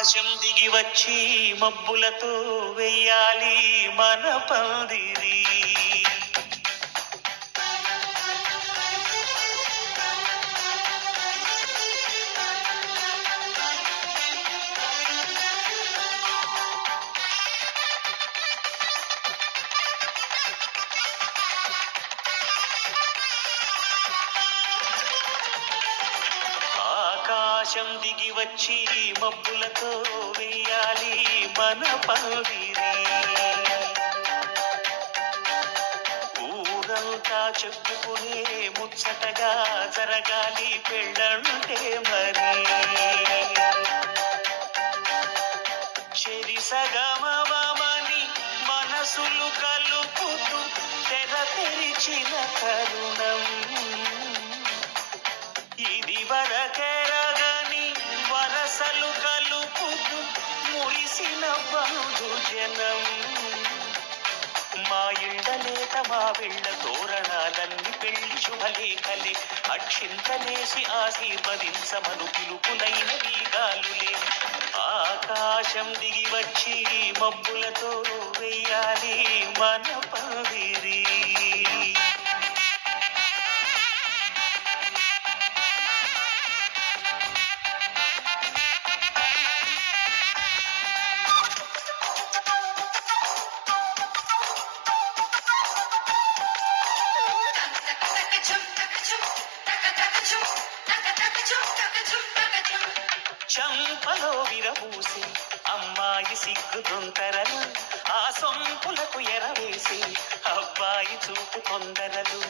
ఆకాశం దిగి వచ్చి మబ్బులతో వెయ్యాలి మన పందిరి. ఆకాశం దిగి వచ్చి మబ్బులతో వెయ్యాలి మన పందిరి. ఊరంతా చెప్పుకునే ముచ్చటగా జరగాలి పెళ్ళంటే మరి. చెరిసగమవమని మనసులు కలుపుతూ తెర తెరిచిన తరుణం ఇది వరకెరగని వరసలు కలుపుతూ మురిసిన బంధుజనం. మా ఇళ్ళలేత మా వెళ్ళ తోరణాలన్నీ పెళ్లి శుభలేఖలే. అక్షింతలేసి ఆశీర్వదించమను పిలుపులైన వీగాలులే. ఆకాశం దిగి వచ్చి మబ్బులతో వెయ్యాలి మన పందిరి. చంపలో విరబూసి అమ్మాయి సిగ్గు దొంతరలు, ఆ సొంపులకు ఎరవేసి అబ్బాయి చూపు తొందరలు.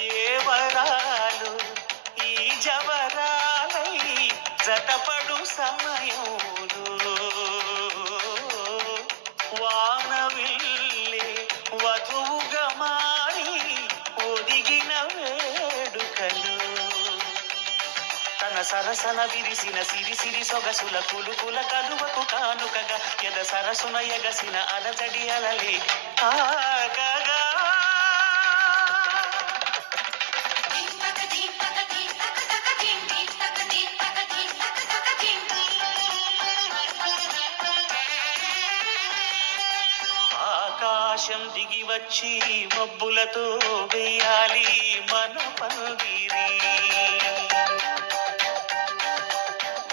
ఏ వరాలు ఈ జవరాలై జతపడు సమయంలో వానవిల్లే వధువుగా మారి ఒదిగిన వేడుకలు. తన సరసన విరిసిన సిరిసిరి సొగసుల కులుకుల కలువకు కానుకగా ఎద సరసున ఎగసిన అలజడి అలలే ఆగగా. ఆకాశం దిగి వచ్చి మబ్బులతో వెయ్యాలి మన పందిరి.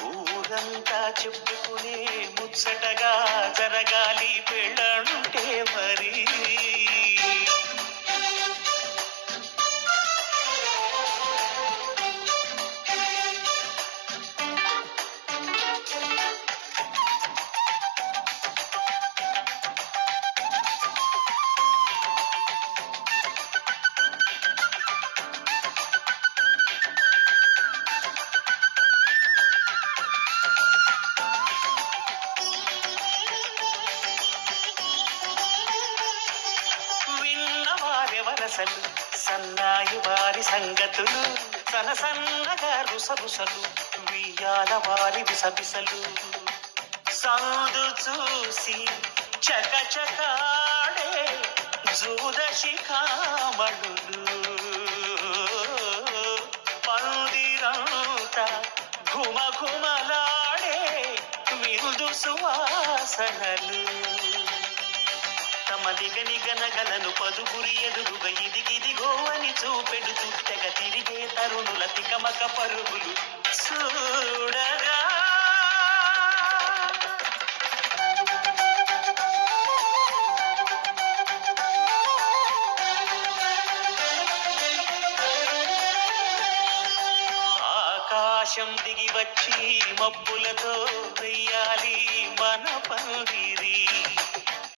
ఊరంతా చెప్పుకునే ముచ్చటగా జరగాలి పెళ్ళంటే మరి. వరసలు సన్నాయి వారి సంగతులు తన సన్నగా రుసరుసలు వియ్యాల వారి విసబిసలు. సందు చూసి చకచకాడే జూదశిఖామణులు పందిరంతా ఘుమఘుమలాడే విరుదు సువాసనలు. తమ నిగనగలను పదుగురి ఎదురుగా ఇదిగిదిగో అని చూపెడుతూ తెగ తిరిగే తరుణుల తికమక పరుగులు చూడగా. ఆకాశం దిగి వచ్చి మబ్బులతో వెయ్యాలి మన పందిరి.